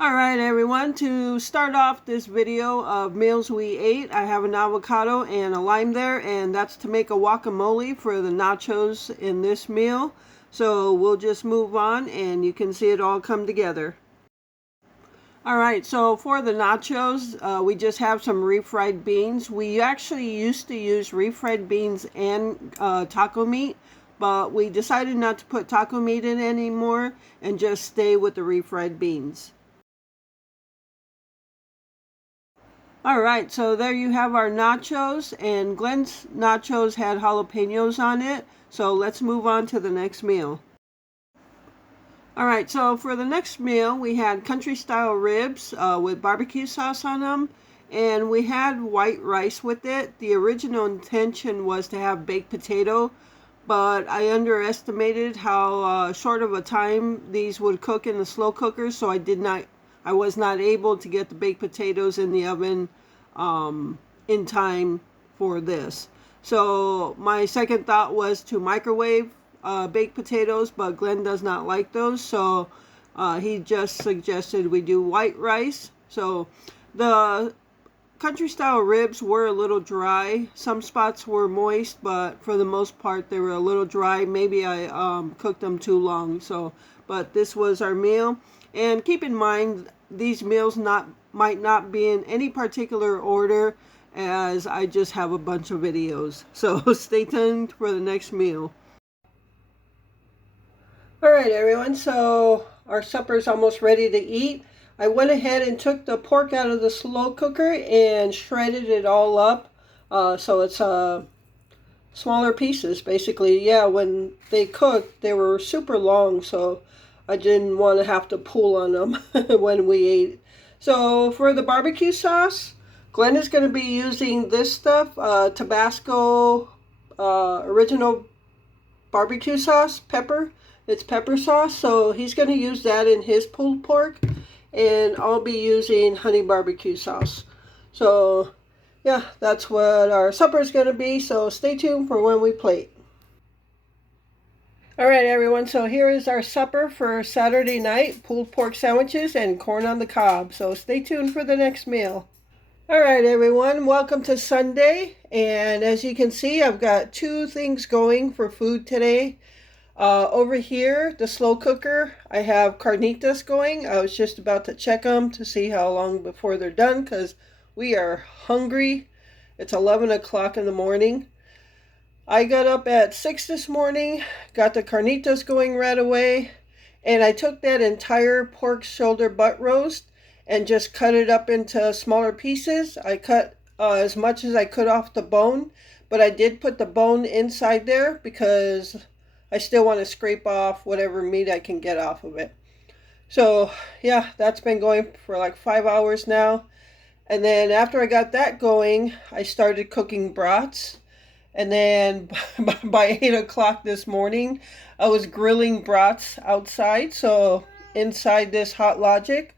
Alright everyone, to start off this video of meals we ate, I have an avocado and a lime there, and that's to make a guacamole for the nachos in this meal. So we'll just move on and you can see it all come together. Alright, so for the nachos, we just have some refried beans. We actually used to use refried beans and taco meat, but we decided not to put taco meat in anymore and just stay with the refried beans. Alright, so there you have our nachos, and Glenn's nachos had jalapenos on it, so let's move on to the next meal. Alright, so for the next meal, we had country style ribs with barbecue sauce on them, and we had white rice with it. The original intention was to have baked potato, but I underestimated how short of a time these would cook in the slow cooker, so I was not able to get the baked potatoes in the oven in time for this. So my second thought was to microwave baked potatoes, but Glenn does not like those, so he just suggested we do white rice. So the country style ribs were a little dry. Some spots were moist, but for the most part they were a little dry. Maybe I cooked them too long. But this was our meal. And keep in mind, these meals might not be in any particular order, as I just have a bunch of videos. So stay tuned for the next meal. Alright everyone, so our supper's almost ready to eat. I went ahead and took the pork out of the slow cooker and shredded it all up. So it's smaller pieces, basically. Yeah, when they cooked, they were super long, so I didn't want to have to pull on them when we ate. So for the barbecue sauce, Glenn is going to be using this stuff, Tabasco original barbecue sauce, pepper. It's pepper sauce, so he's going to use that in his pulled pork, and I'll be using honey barbecue sauce. So yeah, that's what our supper is going to be, so stay tuned for when we plate. Alright everyone, so here is our supper for Saturday night: pulled pork sandwiches and corn on the cob. So stay tuned for the next meal. Alright everyone, welcome to Sunday, and as you can see, I've got two things going for food today. Over here, the slow cooker, I have carnitas going. I was just about to check them to see how long before they're done, because we are hungry. It's 11 o'clock in the morning. I got up at 6 this morning, got the carnitas going right away, and I took that entire pork shoulder butt roast and just cut it up into smaller pieces. I cut as much as I could off the bone, but I did put the bone inside there because I still want to scrape off whatever meat I can get off of it. So yeah, that's been going for like 5 hours now. And then after I got that going, I started cooking brats. And then by 8 o'clock this morning, I was grilling brats outside. So inside this Hot Logic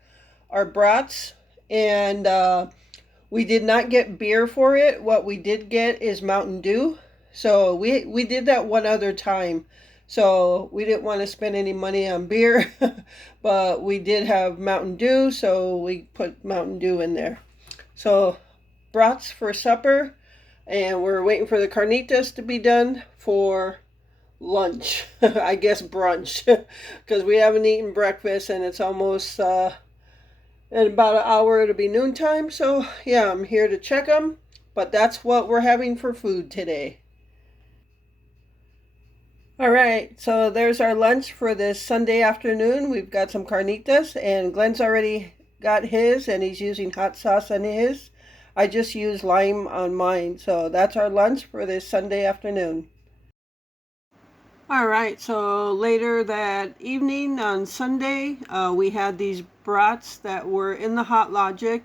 are brats. And we did not get beer for it. What we did get is Mountain Dew. So we did that one other time. So we didn't want to spend any money on beer. But we did have Mountain Dew, so we put Mountain Dew in there. So brats for supper. And we're waiting for the carnitas to be done for lunch. I guess brunch. Because we haven't eaten breakfast and it's almost in about an hour it'll be noontime. So yeah, I'm here to check them. But that's what we're having for food today. Alright, so there's our lunch for this Sunday afternoon. We've got some carnitas, and Glenn's already got his, and he's using hot sauce on his. I just used lime on mine, so that's our lunch for this Sunday afternoon. Alright, so later that evening on Sunday, we had these brats that were in the Hot Logic.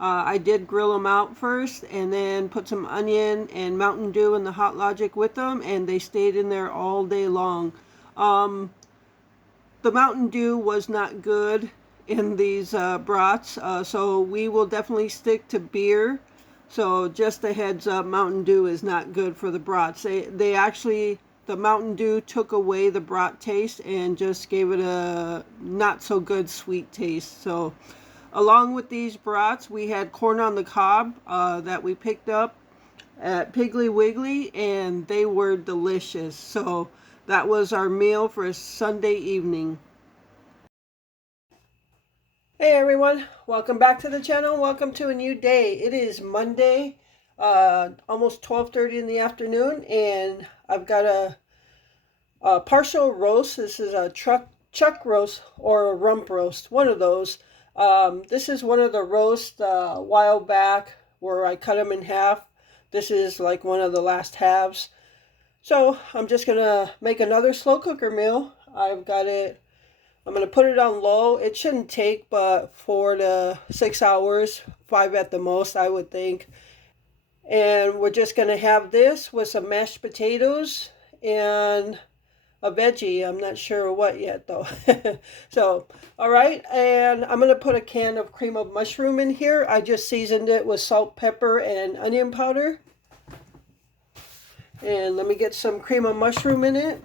I did grill them out first and then put some onion and Mountain Dew in the Hot Logic with them, and they stayed in there all day long. The Mountain Dew was not good in these brats, so we will definitely stick to beer. So just a heads up, Mountain Dew is not good for the brats. They actually the Mountain Dew took away the brat taste and just gave it a not so good sweet taste. So along with these brats, we had corn on the cob that we picked up at Piggly Wiggly, and they were delicious. So that was our meal for a Sunday evening. Hey everyone, welcome back to the channel. Welcome to a new day. It is Monday, almost 12:30 in the afternoon, and I've got a partial roast. This is a chuck roast or a rump roast, one of those. This is one of the roasts a while back where I cut them in half. This is like one of the last halves. So I'm just gonna make another slow cooker meal. I'm gonna put it on low. It shouldn't take but 4 to 6 hours, 5 at the most, I would think. And we're just gonna have this with some mashed potatoes and a veggie. I'm not sure what yet though. So, all right, and I'm gonna put a can of cream of mushroom in here. I just seasoned it with salt, pepper, and onion powder. And let me get some cream of mushroom in it.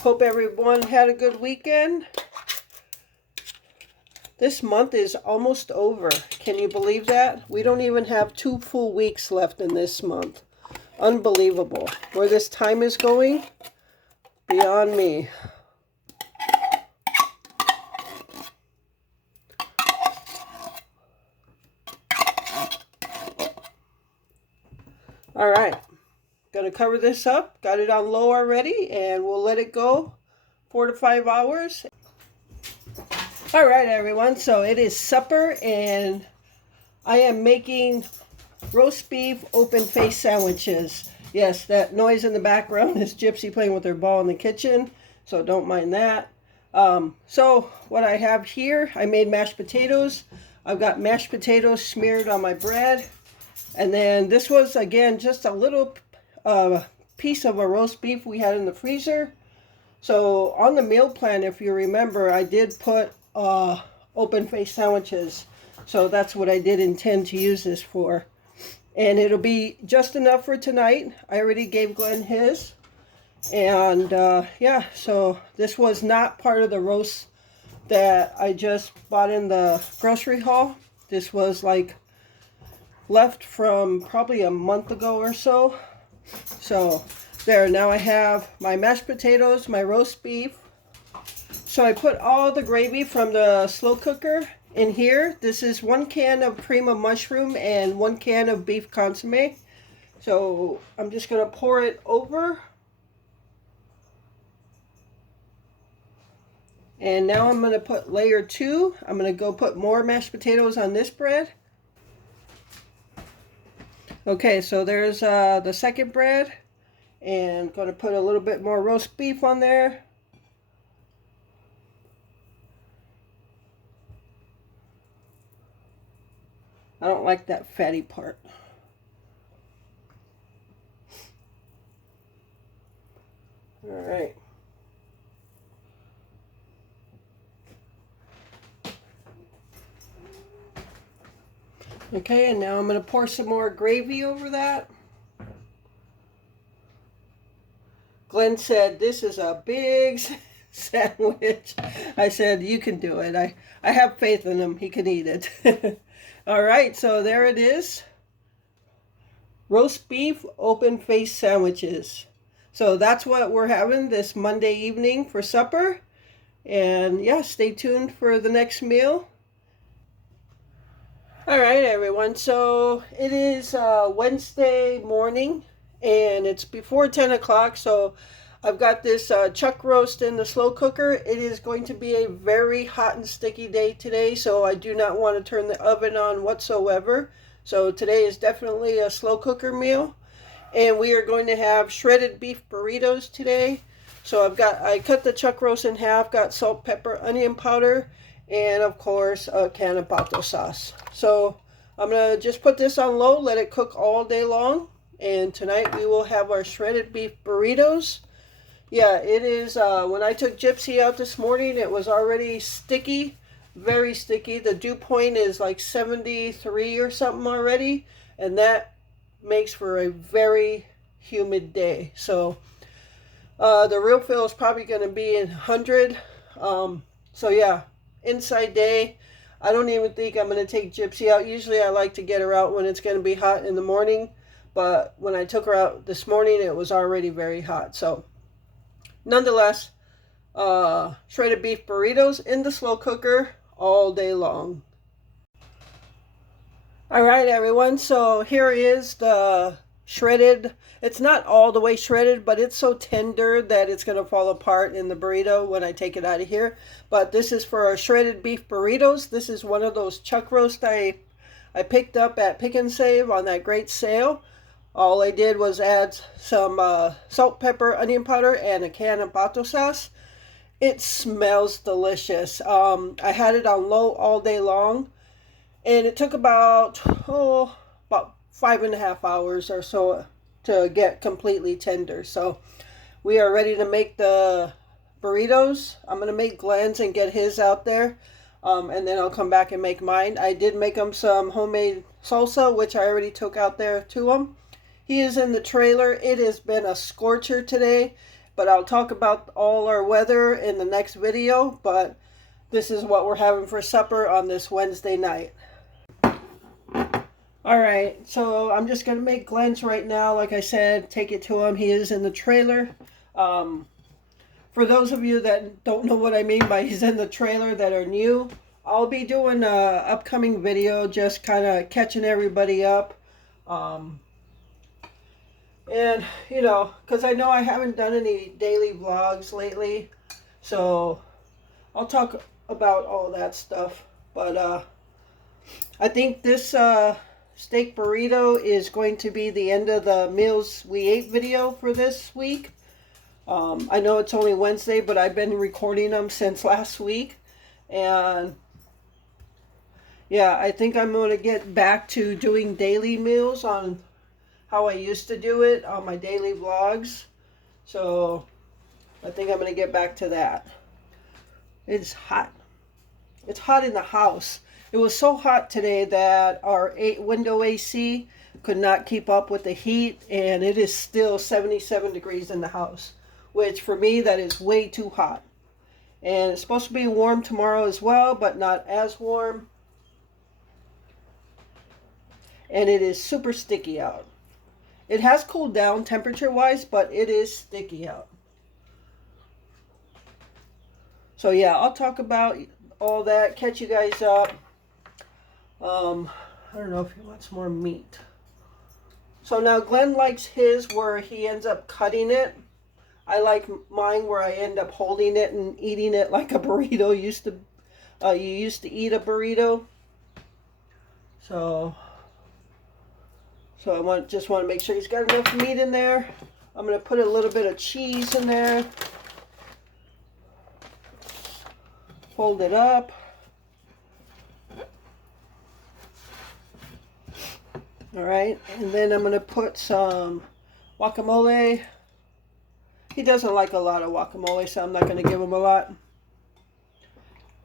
Hope everyone had a good weekend. This month is almost over. Can you believe that? We don't even have 2 full weeks left in this month. Unbelievable. Where this time is going, beyond me. All right. Gonna cover this up. Got it on low already, and we'll let it go 4 to 5 hours. All right, everyone. So it is supper, and I am making roast beef open face sandwiches. Yes, that noise in the background is Gypsy playing with her ball in the kitchen, so don't mind that. So what I have here, I made mashed potatoes. I've got mashed potatoes smeared on my bread, and then this was again just a little piece of a roast beef we had in the freezer. So on the meal plan, if you remember, I did put open face sandwiches. So that's what I did intend to use this for. And it'll be just enough for tonight. I already gave Glenn his. And yeah, so this was not part of the roast that I just bought in the grocery haul. This was like left from probably a month ago or so. So there, now I have my mashed potatoes, my roast beef. So I put all the gravy from the slow cooker in here. This is 1 can of cream of mushroom and 1 can of beef consomme. So I'm just gonna pour it over. And now I'm gonna put layer 2. I'm gonna go put more mashed potatoes on this bread. Okay, so there's the second bread, and going to put a little bit more roast beef on there. I don't like that fatty part. All right. Okay, and now I'm going to pour some more gravy over that. Glenn said, this is a big sandwich. I said, you can do it. I have faith in him. He can eat it. All right, so there it is. Roast beef open face sandwiches. So that's what we're having this Monday evening for supper. And yeah, stay tuned for the next meal. All right, everyone. So it is Wednesday morning, and it's before 10 o'clock. So I've got this chuck roast in the slow cooker. It is going to be a very hot and sticky day today, so I do not want to turn the oven on whatsoever. So today is definitely a slow cooker meal, and we are going to have shredded beef burritos today. So I cut the chuck roast in half, got salt, pepper, onion powder, and of course a can of pato sauce. So I'm gonna just put this on low, let it cook all day long, and tonight we will have our shredded beef burritos. Yeah, it is, when I took Gypsy out this morning, it was already sticky, very sticky. The dew point is like 73 or something already, and that makes for a very humid day. So the real feel is probably going to be in 100. So yeah, inside day. I don't even think I'm going to take Gypsy out. Usually I like to get her out when it's going to be hot in the morning. But when I took her out this morning, it was already very hot. So nonetheless, shredded beef burritos in the slow cooker all day long. All right, everyone. So here is the shredded. It's not all the way shredded, but it's so tender that it's going to fall apart in the burrito when I take it out of here. But this is for our shredded beef burritos. This is one of those chuck roast I picked up at Pick and Save on that great sale. All I did was add some salt, pepper, onion powder, and a can of bato sauce. It smells delicious. I had it on low all day long. And it took about 5.5 hours or so to get completely tender. So we are ready to make the burritos. I'm going to make Glenn's and get his out there. And then I'll come back and make mine. I did make him some homemade salsa, which I already took out there to him. He is in the trailer. It has been a scorcher today, but I'll talk about all our weather in the next video. But this is what we're having for supper on this Wednesday night. All right, so I'm just going to make Glenn's right now. Like I said, take it to him. He is in the trailer. For those of you that don't know what I mean by he's in the trailer that are new, I'll be doing an upcoming video just kind of catching everybody up. And, you know, because I know I haven't done any daily vlogs lately. So I'll talk about all that stuff. But I think this steak burrito is going to be the end of the meals we ate video for this week. I know it's only Wednesday, but I've been recording them since last week. And yeah, I think I'm going to get back to doing daily meals on how I used to do it on my daily vlogs. So I think I'm going to get back to that. It's hot. It's hot in the house. It was so hot today that our window AC could not keep up with the heat, and it is still 77 degrees in the house, which for me, that is way too hot. And it's supposed to be warm tomorrow as well, but not as warm. And it is super sticky out. It has cooled down temperature-wise, but it is sticky out. So yeah, I'll talk about all that, catch you guys up. I don't know if he wants more meat. So now Glenn likes his where he ends up cutting it. I like mine where I end up holding it and eating it like a burrito used to. You used to eat a burrito. So I just want to make sure he's got enough meat in there. I'm going to put a little bit of cheese in there. Fold it up. All right, and then I'm going to put some guacamole. He doesn't like a lot of guacamole, so I'm not going to give him a lot.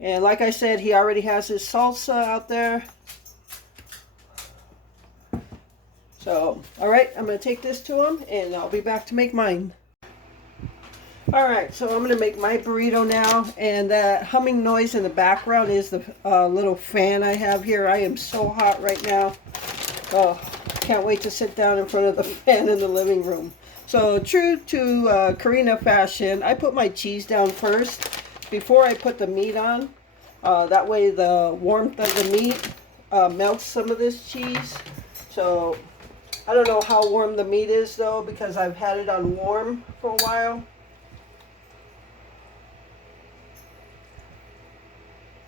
And like I said, he already has his salsa out there. So, all right, I'm going to take this to him, and I'll be back to make mine. All right, so I'm going to make my burrito now, and that humming noise in the background is the little fan I have here. I am so hot right now. Oh, can't wait to sit down in front of the fan in the living room. So true to Karina fashion, I put my cheese down first before I put the meat on. That way the warmth of the meat melts some of this cheese. So I don't know how warm the meat is though, because I've had it on warm for a while.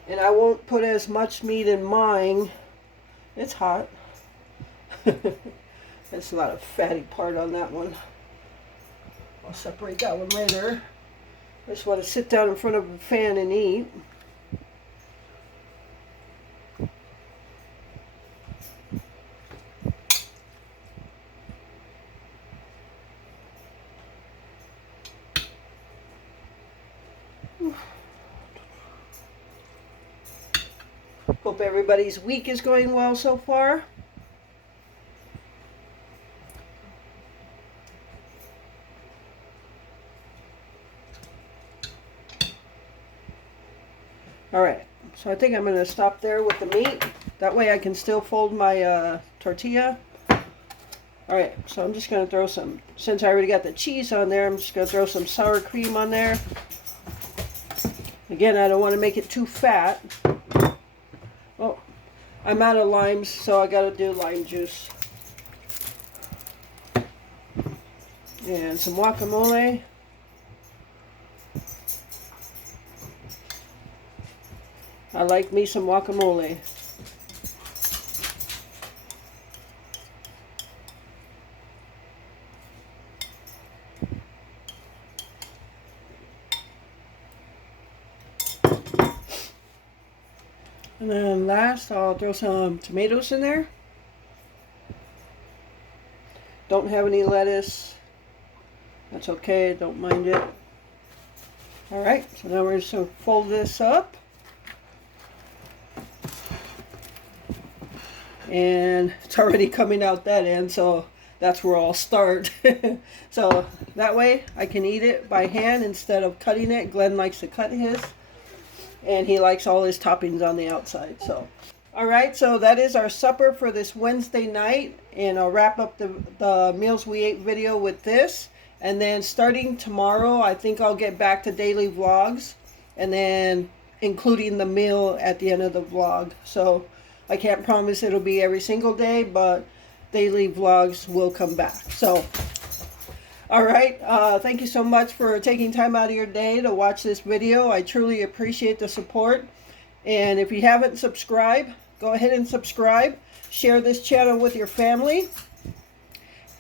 And I won't put as much meat in mine. It's hot. There's not a fatty part on that one. I'll separate that one later. I just want to sit down in front of a fan and eat. Hope everybody's week is going well so far. All right, so I think I'm going to stop there with the meat. That way I can still fold my tortilla. All right, so I'm just going to throw some, since I already got the cheese on there, I'm just going to throw some sour cream on there. Again, I don't want to make it too fat. Oh, I'm out of limes, so I got to do lime juice. And some guacamole. I like me some guacamole. And then last, I'll throw some tomatoes in there. Don't have any lettuce. That's okay, don't mind it. All right, so now we're just going to fold this up. And it's already coming out that end, so that's where I'll start. So that way I can eat it by hand instead of cutting it. Glenn likes to cut his, and he likes all his toppings on the outside. So, all right, so that is our supper for this Wednesday night, and I'll wrap up the meals we ate video with this. And then starting tomorrow, I think I'll get back to daily vlogs, and then including the meal at the end of the vlog. So I can't promise it'll be every single day, but daily vlogs will come back. So, all right, thank you so much for taking time out of your day to watch this video. I truly appreciate the support. And if you haven't subscribed, go ahead and subscribe. Share this channel with your family.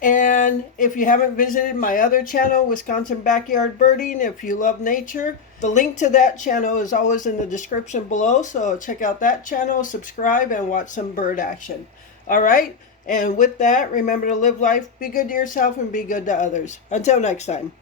And if you haven't visited my other channel, Wisconsin Backyard Birding, if you love nature, the link to that channel is always in the description below. So check out that channel, subscribe, and watch some bird action. All right. And with that, remember to live life, be good to yourself, and be good to others. Until next time.